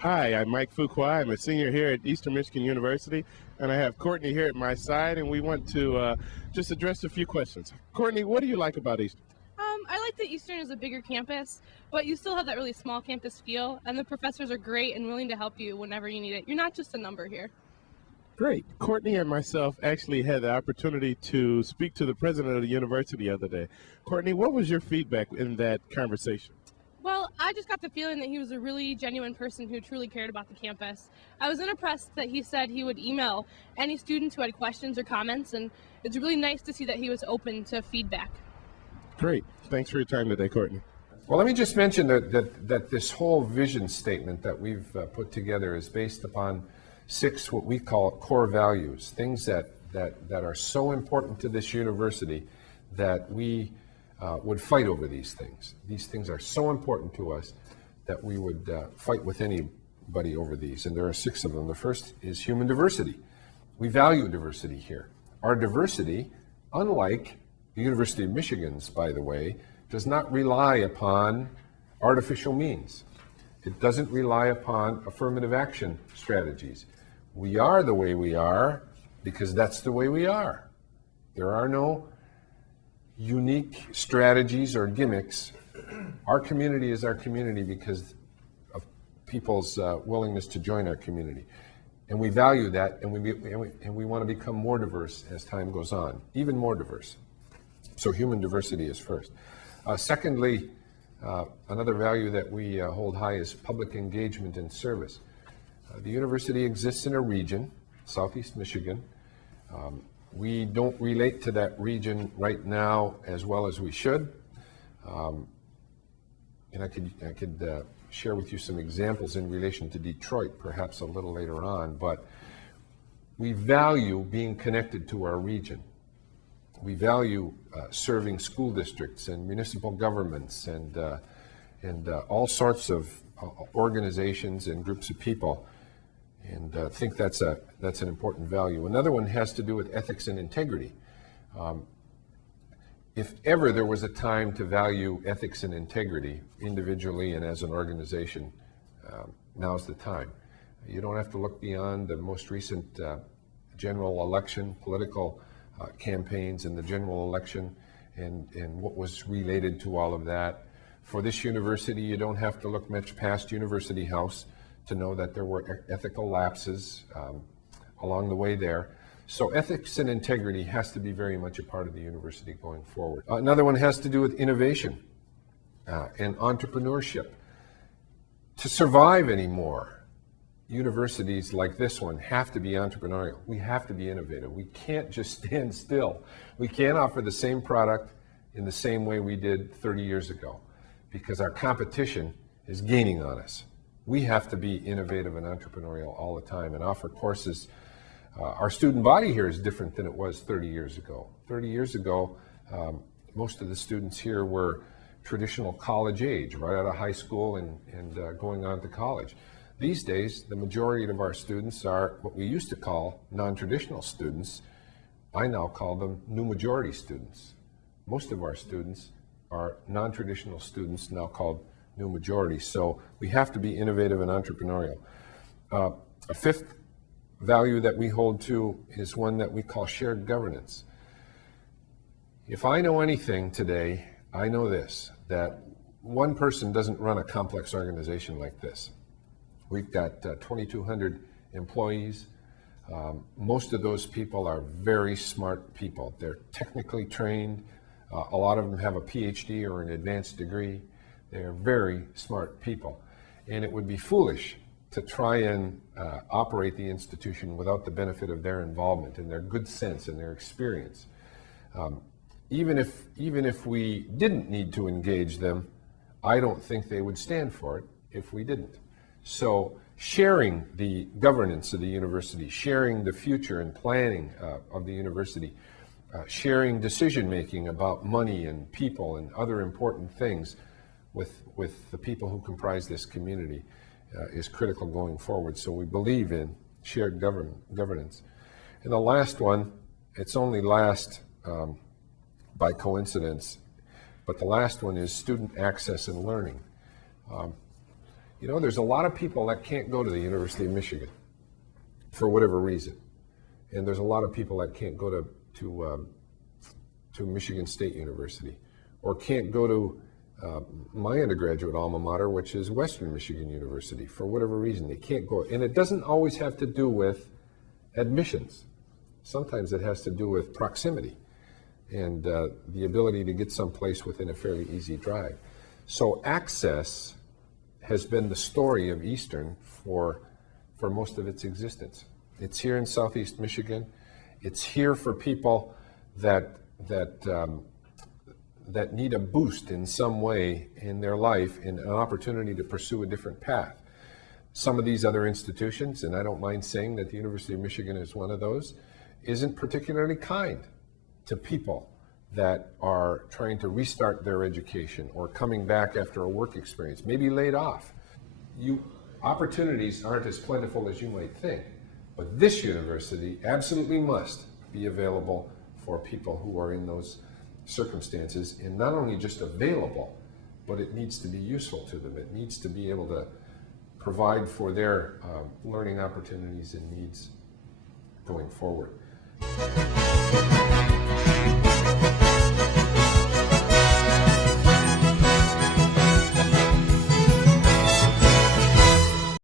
Hi, I'm Mike Fuqua. I'm a senior here at Eastern Michigan University, and I have Courtney here at my side, and we want to just address a few questions. Courtney, what do you like about Eastern? I like that Eastern is a bigger campus, but you still have that really small campus feel, and the professors are great and willing to help you whenever you need it. You're not just a number here. Great. Courtney and myself actually had the opportunity to speak to the president of the university the other day. Courtney, what was your feedback in that conversation? Well, I just got the feeling that he was a really genuine person who truly cared about the campus. I was impressed that he said he would email any students who had questions or comments, and it's really nice to see that he was open to feedback. Great. Thanks for your time today, Courtney. Well, let me just mention that this whole vision statement that we've put together is based upon 6 what we call core values, things that are so important to this university that we would fight over these things. These things are so important to us that we would fight with anybody over these, and there are 6 of them. The first is human diversity. We value diversity here. Our diversity, unlike the University of Michigan's, by the way, does not rely upon artificial means. It doesn't rely upon affirmative action strategies. We are the way we are because that's the way we are. There are no unique strategies or gimmicks. Our community is our community because of people's willingness to join our community. And we value that, and we want to become more diverse as time goes on, even more diverse. So human diversity is first. Secondly, another value that we hold high is public engagement and service. The university exists in a region, Southeast Michigan. We don't relate to that region right now as well as we should. And I could share with you some examples in relation to Detroit, perhaps a little later on, but we value being connected to our region. We value serving school districts and municipal governments and all sorts of organizations and groups of people, and think that's an important value. Another one has to do with ethics and integrity. If ever there was a time to value ethics and integrity individually and as an organization, now's the time. You don't have to look beyond the most recent general election, political campaigns in the general election and what was related to all of that. For this university, you don't have to look much past University House to know that there were ethical lapses along the way there. So ethics and integrity has to be very much a part of the university going forward. Another one has to do with innovation and entrepreneurship. To survive anymore, universities like this one have to be entrepreneurial. We have to be innovative. We can't just stand still. We can't offer the same product in the same way we did 30 years ago because our competition is gaining on us. We have to be innovative and entrepreneurial all the time and offer courses. Our student body here is different than it was 30 years ago. 30 years ago, most of the students here were traditional college age, right out of high school and going on to college. These days, the majority of our students are what we used to call non-traditional students. I now call them new majority students. Most of our students are non-traditional students, now called new majority. So we have to be innovative and entrepreneurial. A fifth value that we hold to is one that we call shared governance. If I know anything today, I know this, that one person doesn't run a complex organization like this. We've got 2,200 employees. Most of those people are very smart people. They're technically trained. A lot of them have a PhD or an advanced degree. They're very smart people. And it would be foolish to try and operate the institution without the benefit of their involvement and their good sense and their experience. Even if we didn't need to engage them, I don't think they would stand for it if we didn't. So sharing the governance of the university, sharing the future and planning of the university, sharing decision-making about money and people and other important things with the people who comprise this community is critical going forward. So we believe in shared governance. And the last one, it's only last by coincidence, but the last one is student access and learning. You know, there's a lot of people that can't go to the University of Michigan for whatever reason. And there's a lot of people that can't go to Michigan State University, or can't go to my undergraduate alma mater, which is Western Michigan University, for whatever reason. They can't go. And it doesn't always have to do with admissions. Sometimes it has to do with proximity and the ability to get someplace within a fairly easy drive. So access has been the story of Eastern for most of its existence. It's here in Southeast Michigan. It's here for people that need a boost in some way in their life and an opportunity to pursue a different path. Some of these other institutions, and I don't mind saying that the University of Michigan is one of those, isn't particularly kind to people that are trying to restart their education or coming back after a work experience, maybe laid off. Opportunities aren't as plentiful as you might think, but this university absolutely must be available for people who are in those circumstances, and not only just available, but it needs to be useful to them. It needs to be able to provide for their learning opportunities and needs going forward.